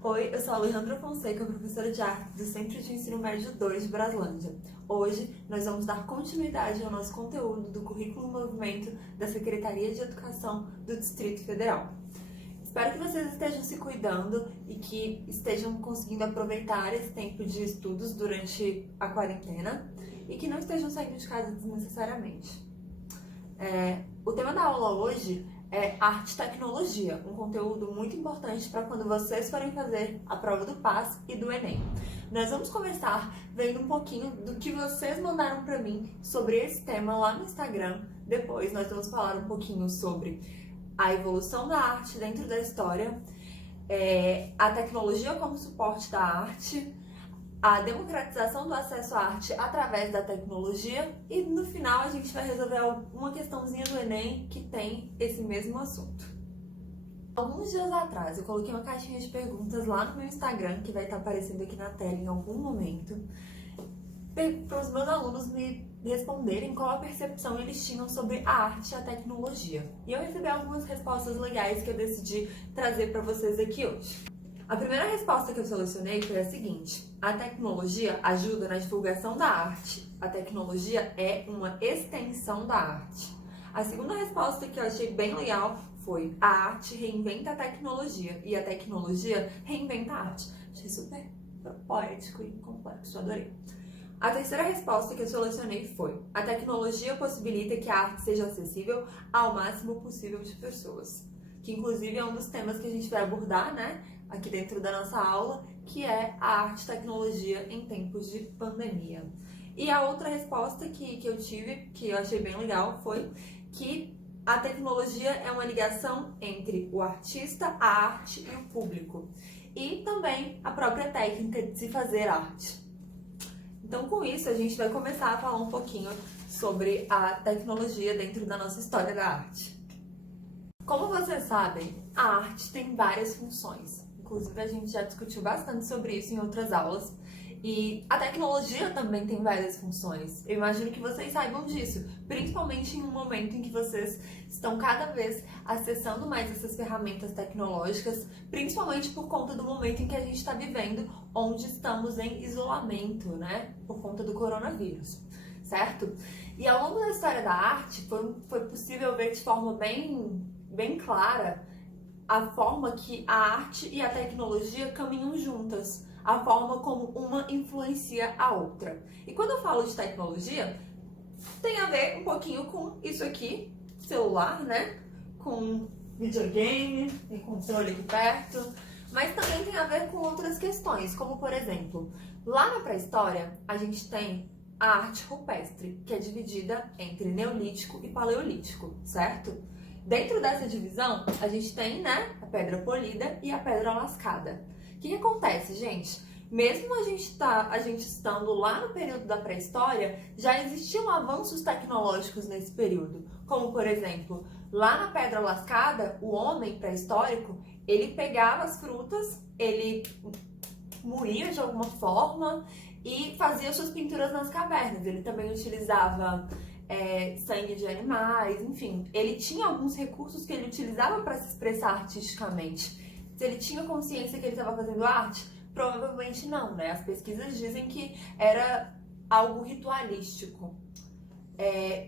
Oi, eu sou a Alejandra Fonseca, professora de arte do Centro de Ensino Médio 2 de Braslândia. Hoje nós vamos dar continuidade ao nosso conteúdo do Currículo em Movimento da Secretaria de Educação do Distrito Federal. Espero que vocês estejam se cuidando e que estejam conseguindo aproveitar esse tempo de estudos durante a quarentena e que não estejam saindo de casa desnecessariamente. O tema da aula hoje é arte e tecnologia, um conteúdo muito importante para quando vocês forem fazer a prova do PAS e do Enem. Nós vamos começar vendo um pouquinho do que vocês mandaram para mim sobre esse tema lá no Instagram. Depois nós vamos falar um pouquinho sobre a evolução da arte dentro da história, a tecnologia como suporte da arte, a democratização do acesso à arte através da tecnologia e no final a gente vai resolver uma questãozinha do Enem que tem esse mesmo assunto. Alguns dias atrás eu coloquei uma caixinha de perguntas lá no meu Instagram, que vai estar aparecendo aqui na tela em algum momento, para os meus alunos me responderem qual a percepção eles tinham sobre a arte e a tecnologia. E eu recebi algumas respostas legais que eu decidi trazer para vocês aqui hoje. A primeira resposta que eu selecionei foi a seguinte: a tecnologia ajuda na divulgação da arte. A tecnologia é uma extensão da arte. A segunda resposta que eu achei bem legal foi: a arte reinventa a tecnologia e a tecnologia reinventa a arte. Achei super poético e complexo, adorei. A terceira resposta que eu selecionei foi: a tecnologia possibilita que a arte seja acessível ao máximo possível de pessoas. Que inclusive é um dos temas que a gente vai abordar, né, aqui dentro da nossa aula, que é a arte e tecnologia em tempos de pandemia. E a outra resposta que eu tive, que eu achei bem legal, foi que a tecnologia é uma ligação entre o artista, a arte e o público. E também a própria técnica de se fazer arte. Então, com isso, a gente vai começar a falar um pouquinho sobre a tecnologia dentro da nossa história da arte. Como vocês sabem, a arte tem várias funções. Inclusive, a gente já discutiu bastante sobre isso em outras aulas. E a tecnologia também tem várias funções. Eu imagino que vocês saibam disso, principalmente em um momento em que vocês estão cada vez acessando mais essas ferramentas tecnológicas, principalmente por conta do momento em que a gente está vivendo, onde estamos em isolamento, né? Por conta do coronavírus, certo? E ao longo da história da arte, foi possível ver de forma bem clara a forma que a arte e a tecnologia caminham juntas, a forma como uma influencia a outra. E quando eu falo de tecnologia, tem a ver um pouquinho com isso aqui, celular, né? Com videogame, tem controle aqui perto, mas também tem a ver com outras questões, como por exemplo, lá na pré-história a gente tem a arte rupestre, que é dividida entre neolítico e paleolítico, certo? Dentro dessa divisão, a gente tem, né, a pedra polida e a pedra lascada. O que acontece, gente? Mesmo a gente estando lá no período da pré-história, já existiam avanços tecnológicos nesse período. Como, por exemplo, lá na pedra lascada, o homem pré-histórico, ele pegava as frutas, ele moía de alguma forma e fazia suas pinturas nas cavernas. Ele também utilizava sangue de animais, enfim. Ele tinha alguns recursos que ele utilizava para se expressar artisticamente. Se ele tinha consciência que ele estava fazendo arte? Provavelmente não, né? As pesquisas dizem que era algo ritualístico.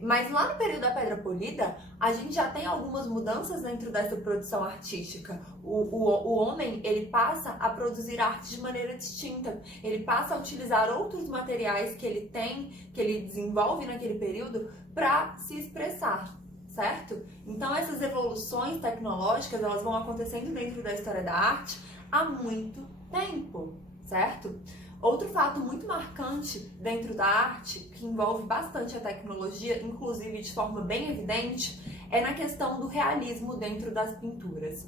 Mas lá no período da Pedra Polida, a gente já tem algumas mudanças dentro dessa produção artística. O homem, ele passa a produzir arte de maneira distinta. Ele passa a utilizar outros materiais que ele tem, que ele desenvolve naquele período, para se expressar, certo? Então, essas evoluções tecnológicas, elas vão acontecendo dentro da história da arte há muito tempo, certo? Outro fato muito marcante dentro da arte, que envolve bastante a tecnologia, inclusive de forma bem evidente, é na questão do realismo dentro das pinturas.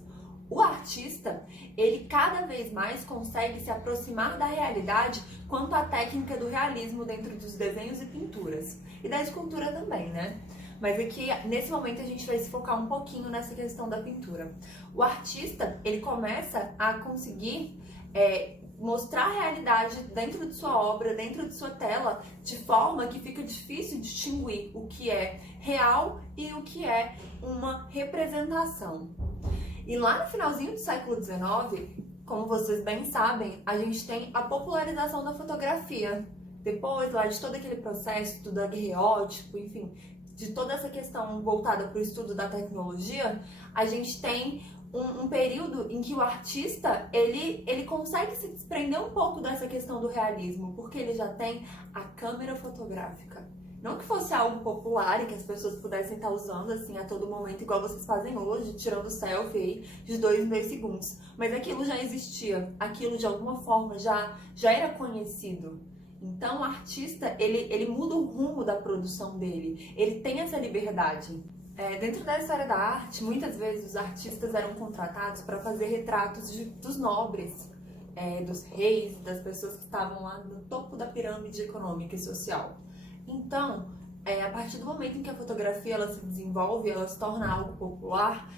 O artista, ele cada vez mais consegue se aproximar da realidade quanto à técnica do realismo dentro dos desenhos e pinturas. E da escultura também, né? Mas aqui, nesse momento, a gente vai se focar um pouquinho nessa questão da pintura. O artista, ele começa a conseguir mostrar a realidade dentro de sua obra, dentro de sua tela, de forma que fica difícil distinguir o que é real e o que é uma representação. E lá no finalzinho do século XIX, como vocês bem sabem, a gente tem a popularização da fotografia. Depois lá de todo aquele processo do daguerreótipo, enfim, de toda essa questão voltada para o estudo da tecnologia, a gente tem um período em que o artista, ele consegue se desprender um pouco dessa questão do realismo, porque ele já tem a câmera fotográfica. Não que fosse algo popular e que as pessoas pudessem estar usando assim a todo momento, igual vocês fazem hoje, tirando selfie aí de 2 em 2 segundos. Mas aquilo já existia, aquilo de alguma forma já era conhecido. Então o artista, ele muda o rumo da produção dele, ele tem essa liberdade. Dentro da história da arte, muitas vezes os artistas eram contratados para fazer retratos dos nobres, dos reis, das pessoas que estavam lá no topo da pirâmide econômica e social. Então, a partir do momento em que a fotografia ela se desenvolve, ela se torna algo popular,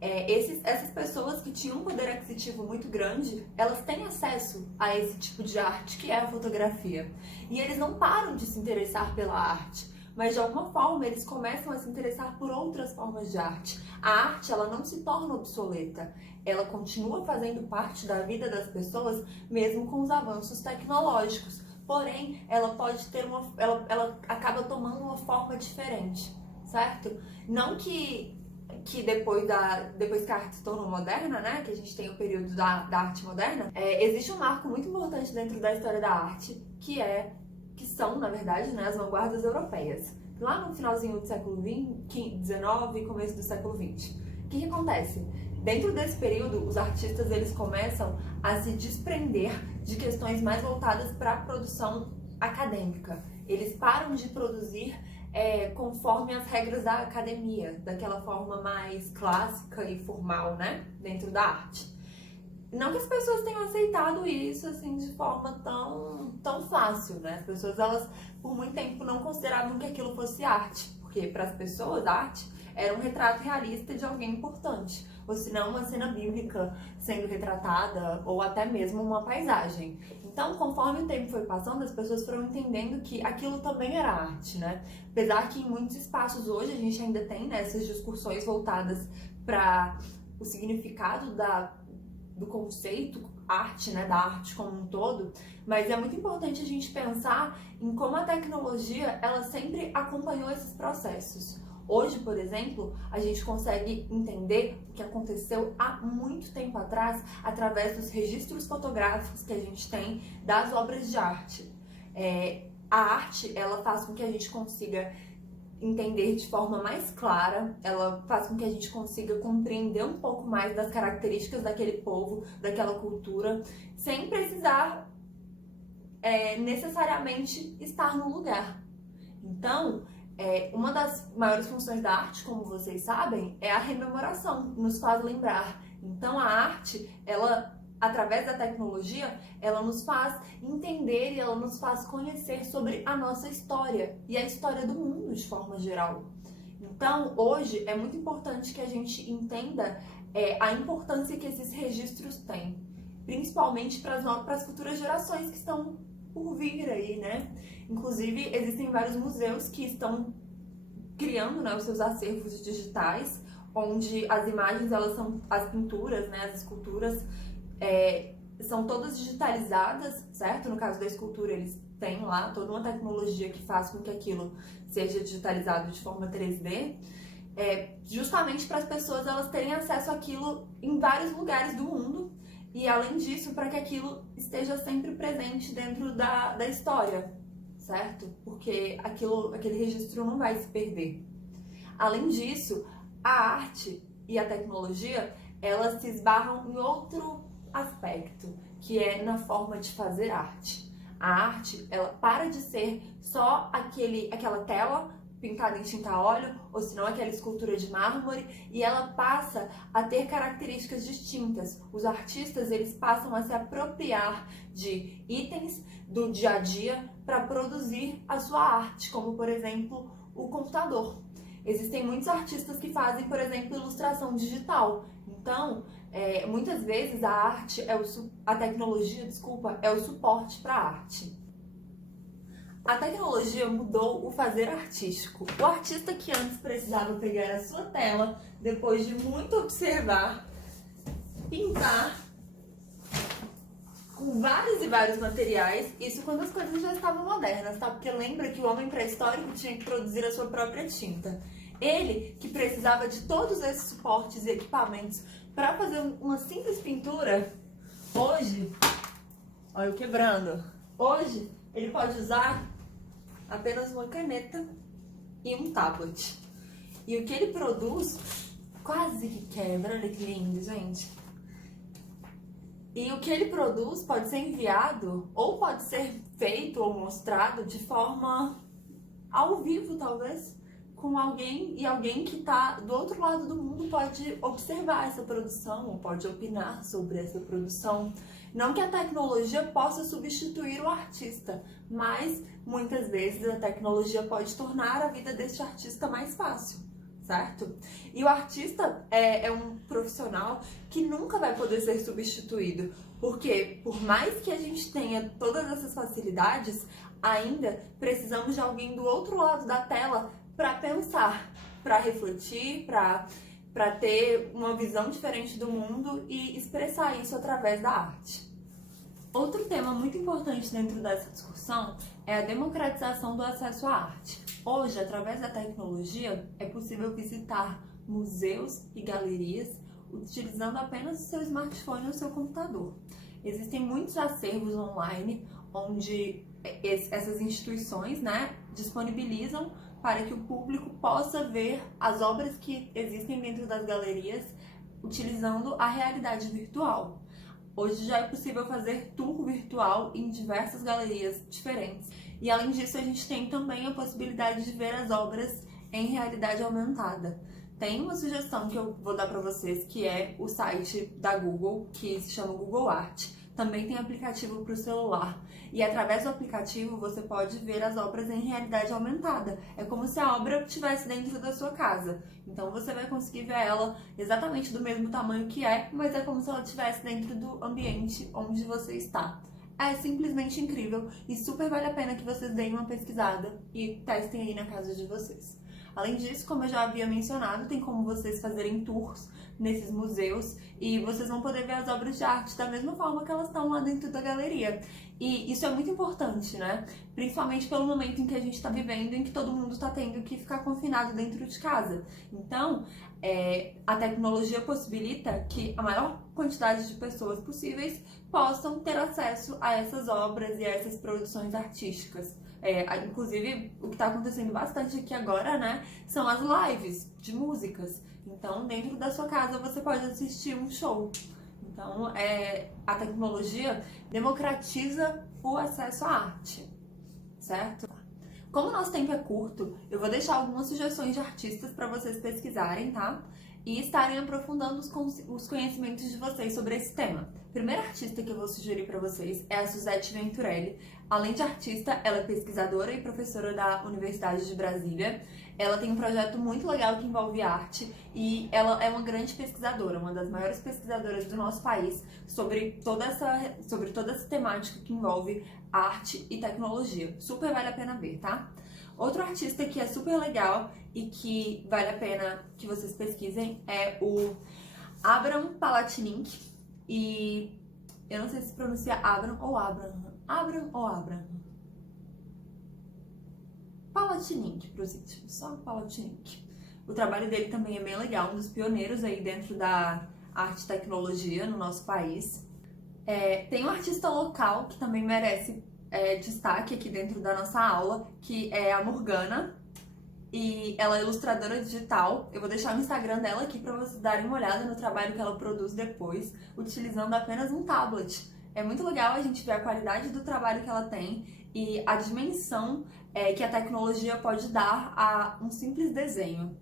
essas pessoas que tinham um poder aquisitivo muito grande, elas têm acesso a esse tipo de arte que é a fotografia. E eles não param de se interessar pela arte, mas de alguma forma eles começam a se interessar por outras formas de arte. A arte, ela não se torna obsoleta, ela continua fazendo parte da vida das pessoas, mesmo com os avanços tecnológicos. Porém, ela pode ter ela acaba tomando uma forma diferente, certo? Não que depois que a arte se tornou moderna, né, que a gente tem o período da arte moderna, existe um marco muito importante dentro da história da arte, que são, na verdade, né, as vanguardas europeias. Lá no finalzinho do século XIX e começo do século XX. O que acontece? Dentro desse período, os artistas eles começam a se desprender de questões mais voltadas para a produção acadêmica. Eles param de produzir conforme as regras da academia, daquela forma mais clássica e formal, né, dentro da arte. Não que as pessoas tenham aceitado isso assim de forma tão fácil, né? As pessoas, elas por muito tempo não consideravam que aquilo fosse arte, porque para as pessoas arte era um retrato realista de alguém importante, ou se não uma cena bíblica sendo retratada, ou até mesmo uma paisagem. Então, conforme o tempo foi passando, as pessoas foram entendendo que aquilo também era arte, né? Apesar que em muitos espaços hoje a gente ainda tem, né, essas discussões voltadas para o significado do conceito arte, né, da arte como um todo, mas é muito importante a gente pensar em como a tecnologia, ela sempre acompanhou esses processos. Hoje, por exemplo, a gente consegue entender o que aconteceu há muito tempo atrás através dos registros fotográficos que a gente tem das obras de arte. A arte, ela faz com que a gente consiga entender de forma mais clara, ela faz com que a gente consiga compreender um pouco mais das características daquele povo, daquela cultura, sem precisar necessariamente estar no lugar. Então, uma das maiores funções da arte, como vocês sabem, é a rememoração, nos faz lembrar. Então a arte, ela, através da tecnologia, ela nos faz entender e ela nos faz conhecer sobre a nossa história e a história do mundo de forma geral. Então hoje é muito importante que a gente entenda a importância que esses registros têm, principalmente para as futuras gerações que estão por vir aí, né? Inclusive, existem vários museus que estão criando, né, os seus acervos digitais, onde as imagens, elas são, as pinturas, né, as esculturas, são todas digitalizadas, certo? No caso da escultura, eles têm lá toda uma tecnologia que faz com que aquilo seja digitalizado de forma 3D, justamente para as pessoas elas terem acesso àquilo em vários lugares do mundo, e além disso, para que aquilo esteja sempre presente dentro da história, certo? Porque aquele registro não vai se perder. Além disso, a arte e a tecnologia, elas se esbarram em outro aspecto, que é na forma de fazer arte. A arte, ela para de ser só aquela tela pintada em tinta a óleo, ou senão aquela escultura de mármore, e ela passa a ter características distintas. Os artistas, eles passam a se apropriar de itens do dia a dia para produzir a sua arte, como por exemplo o computador. Existem muitos artistas que fazem, por exemplo, ilustração digital. Então, muitas vezes a tecnologia, é o suporte para a arte. A tecnologia mudou o fazer artístico. O artista que antes precisava pegar a sua tela, depois de muito observar, pintar com vários e vários materiais, isso quando as coisas já estavam modernas, tá? Porque lembra que o homem pré-histórico tinha que produzir a sua própria tinta. Ele, que precisava de todos esses suportes e equipamentos para fazer uma simples pintura, hoje, olha eu quebrando, hoje ele pode usar apenas uma caneta e um tablet. E o que ele produz quase que quebra, olha que lindo, gente. E o que ele produz pode ser enviado ou pode ser feito ou mostrado de forma ao vivo, talvez, com alguém, e alguém que está do outro lado do mundo pode observar essa produção ou pode opinar sobre essa produção. Não que a tecnologia possa substituir o artista, mas muitas vezes a tecnologia pode tornar a vida deste artista mais fácil, certo? E o artista é um profissional que nunca vai poder ser substituído, porque por mais que a gente tenha todas essas facilidades, ainda precisamos de alguém do outro lado da tela para pensar, para refletir, para ter uma visão diferente do mundo e expressar isso através da arte. Outro tema muito importante dentro dessa discussão é a democratização do acesso à arte. Hoje, através da tecnologia, é possível visitar museus e galerias utilizando apenas o seu smartphone ou o seu computador. Existem muitos acervos online onde essas instituições, disponibilizam para que o público possa ver as obras que existem dentro das galerias utilizando a realidade virtual. Hoje já é possível fazer tour virtual em diversas galerias diferentes. E além disso, a gente tem também a possibilidade de ver as obras em realidade aumentada. Tem uma sugestão que eu vou dar para vocês, que é o site da Google, que se chama Google Art. Também tem aplicativo para o celular. E através do aplicativo você pode ver as obras em realidade aumentada. É como se a obra estivesse dentro da sua casa. Então você vai conseguir ver ela exatamente do mesmo tamanho que mas é como se ela estivesse dentro do ambiente onde você está. É simplesmente incrível e super vale a pena que vocês deem uma pesquisada e testem aí na casa de vocês. Além disso, como eu já havia mencionado, tem como vocês fazerem tours nesses museus e vocês vão poder ver as obras de arte da mesma forma que elas estão lá dentro da galeria. E isso é muito importante, Principalmente pelo momento em que a gente está vivendo, em que todo mundo está tendo que ficar confinado dentro de casa. Então, a tecnologia possibilita que a maior quantidade de pessoas possíveis possam ter acesso a essas obras e a essas produções artísticas. Inclusive, o que está acontecendo bastante aqui agora, são as lives de músicas. Então, dentro da sua casa, você pode assistir um show. Então, a tecnologia democratiza o acesso à arte, certo? Como o nosso tempo é curto, eu vou deixar algumas sugestões de artistas para vocês pesquisarem, tá? E estarem aprofundando os conhecimentos de vocês sobre esse tema. A primeira artista que eu vou sugerir para vocês é a Suzette Venturelli. Além de artista, ela é pesquisadora e professora da Universidade de Brasília. Ela tem um projeto muito legal que envolve arte e ela é uma grande pesquisadora, uma das maiores pesquisadoras do nosso país sobre toda essa temática que envolve arte e tecnologia. Super vale a pena ver, tá? Outro artista que é super legal e que vale a pena que vocês pesquisem é o Abram Palatinic. E eu não sei se pronuncia Abram ou Abraham. Abram ou Abraham? Palatinic, para os íntimos, só Palatinic. O trabalho dele também é bem legal, um dos pioneiros aí dentro da arte e tecnologia no nosso país. Tem um artista local que também merece destaque aqui dentro da nossa aula, que é a Morgana, e ela é ilustradora digital. Eu vou deixar o Instagram dela aqui para vocês darem uma olhada no trabalho que ela produz depois, utilizando apenas um tablet. É muito legal a gente ver a qualidade do trabalho que ela tem e a dimensão que a tecnologia pode dar a um simples desenho.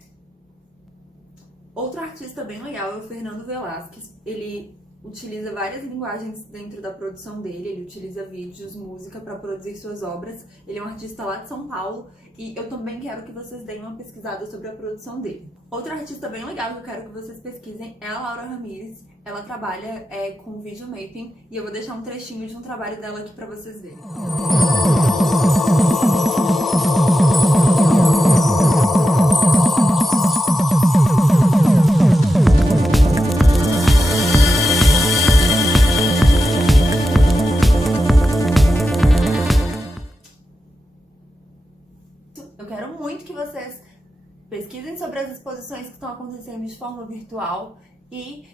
Outro artista bem legal é o Fernando Velasquez. Ele utiliza várias linguagens dentro da produção dele, ele utiliza vídeos, música para produzir suas obras. Ele é um artista lá de São Paulo e eu também quero que vocês deem uma pesquisada sobre a produção dele. Outro artista bem legal que eu quero que vocês pesquisem é a Laura Ramírez. Ela trabalha com videomapping e eu vou deixar um trechinho de um trabalho dela aqui para vocês verem. eu quero muito que vocês pesquisem sobre as exposições que estão acontecendo de forma virtual e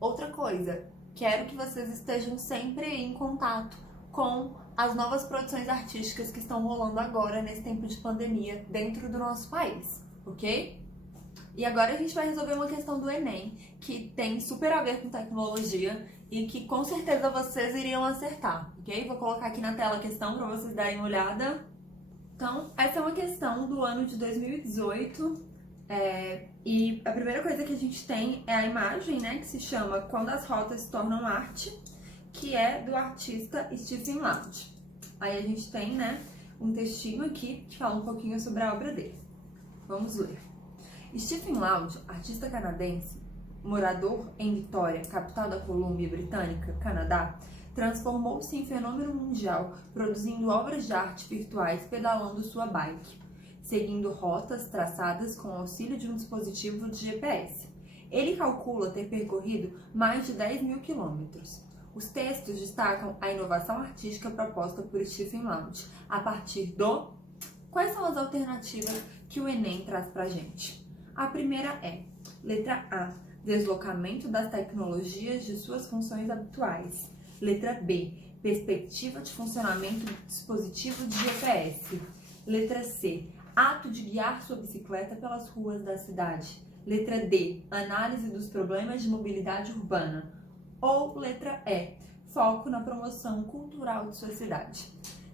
outra coisa, quero que vocês estejam sempre em contato com as novas produções artísticas que estão rolando agora nesse tempo de pandemia dentro do nosso país, ok? E agora a gente vai resolver uma questão do Enem, que tem super a ver com tecnologia e que com certeza vocês iriam acertar, ok? Vou colocar aqui na tela a questão para vocês darem uma olhada. Então, essa é uma questão do ano de 2018, e a primeira coisa que a gente tem é a imagem, né, que se chama Quando as Rotas se Tornam Arte, que é do artista Stephen Loud. Aí a gente tem, né, um textinho aqui que fala um pouquinho sobre a obra dele. Vamos ler. Stephen Loud, artista canadense, morador em Vitória, capital da Colômbia Britânica, Canadá, transformou-se em fenômeno mundial, produzindo obras de arte virtuais pedalando sua bike, seguindo rotas traçadas com o auxílio de um dispositivo de GPS. Ele calcula ter percorrido mais de 10 mil quilômetros. Os textos destacam a inovação artística proposta por Stephen Loud, a partir do... Quais são as alternativas que o Enem traz pra gente? A primeira é, letra A, deslocamento das tecnologias de suas funções habituais. Letra B, perspectiva de funcionamento do dispositivo de GPS. Letra C, ato de guiar sua bicicleta pelas ruas da cidade. Letra D, análise dos problemas de mobilidade urbana. Ou letra E, foco na promoção cultural de sua cidade.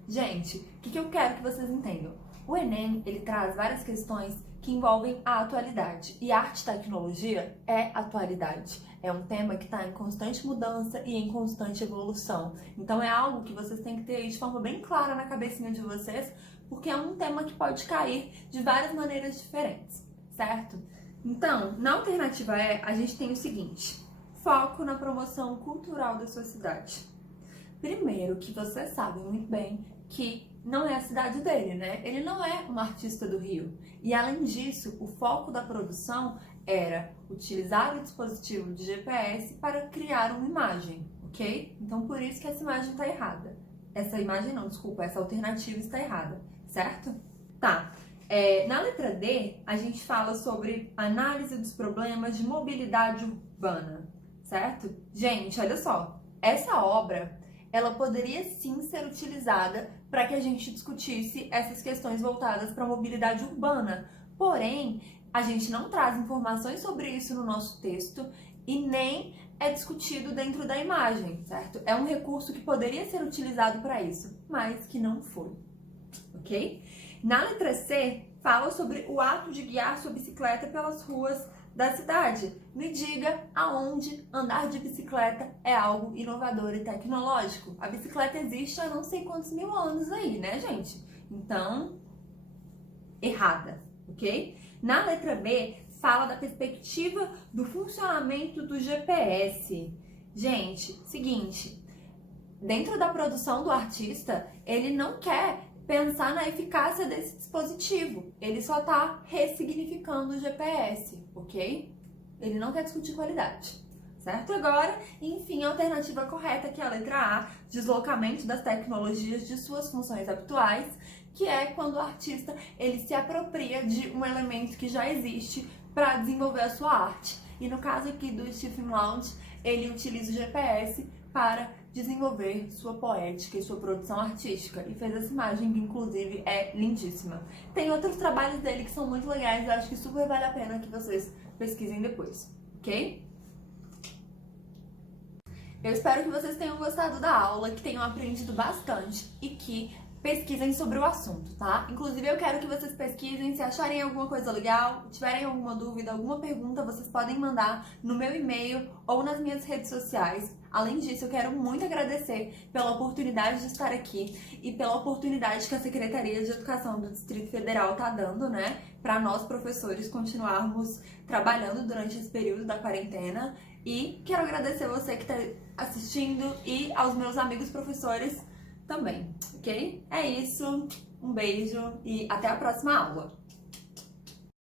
Gente, o que eu quero que vocês entendam? O Enem, ele traz várias questões que envolvem a atualidade. E arte e tecnologia é atualidade. É um tema que está em constante mudança e em constante evolução. Então é algo que vocês têm que ter de forma bem clara na cabecinha de vocês, porque é um tema que pode cair de várias maneiras diferentes, certo? Então, na alternativa E, a gente tem o seguinte: foco na promoção cultural da sua cidade. Primeiro, que vocês sabem muito bem que não é a cidade dele, né? Ele não é um artista do Rio. E além disso, o foco da produção era utilizar o dispositivo de GPS para criar uma imagem, ok? Então por isso que essa imagem está errada. Essa imagem não, desculpa, essa alternativa está errada, certo? Tá. Na letra D, a gente fala sobre análise dos problemas de mobilidade urbana, certo? Gente, olha só, essa obra, ela poderia sim ser utilizada para que a gente discutisse essas questões voltadas para a mobilidade urbana. Porém, a gente não traz informações sobre isso no nosso texto e nem é discutido dentro da imagem, certo? É um recurso que poderia ser utilizado para isso, mas que não foi, ok? Na letra C, fala sobre o ato de guiar sua bicicleta pelas ruas da cidade. Me diga aonde andar de bicicleta é algo inovador e tecnológico. A bicicleta existe há não sei quantos mil anos aí, né, gente? Então, errada, ok? Na letra B, fala da perspectiva do funcionamento do GPS. Gente, seguinte, dentro da produção do artista, ele não quer pensar na eficácia desse dispositivo. Ele só está ressignificando o GPS, ok? Ele não quer discutir qualidade, certo? Agora, enfim, a alternativa correta, que é a letra A, deslocamento das tecnologias de suas funções habituais, que é quando o artista ele se apropria de um elemento que já existe para desenvolver a sua arte. E no caso aqui do Stephen Loud, ele utiliza o GPS para desenvolver sua poética e sua produção artística. E fez essa imagem que, inclusive, é lindíssima. Tem outros trabalhos dele que são muito legais, eu acho que super vale a pena que vocês pesquisem depois, ok? Eu espero que vocês tenham gostado da aula, que tenham aprendido bastante e que pesquisem sobre o assunto, tá? Inclusive, eu quero que vocês pesquisem, se acharem alguma coisa legal, tiverem alguma dúvida, alguma pergunta, vocês podem mandar no meu e-mail ou nas minhas redes sociais. Além disso, eu quero muito agradecer pela oportunidade de estar aqui e pela oportunidade que a Secretaria de Educação do Distrito Federal tá dando, né, para nós professores continuarmos trabalhando durante esse período da quarentena. E quero agradecer você que tá assistindo e aos meus amigos professores também, ok? É isso, um beijo e até a próxima aula!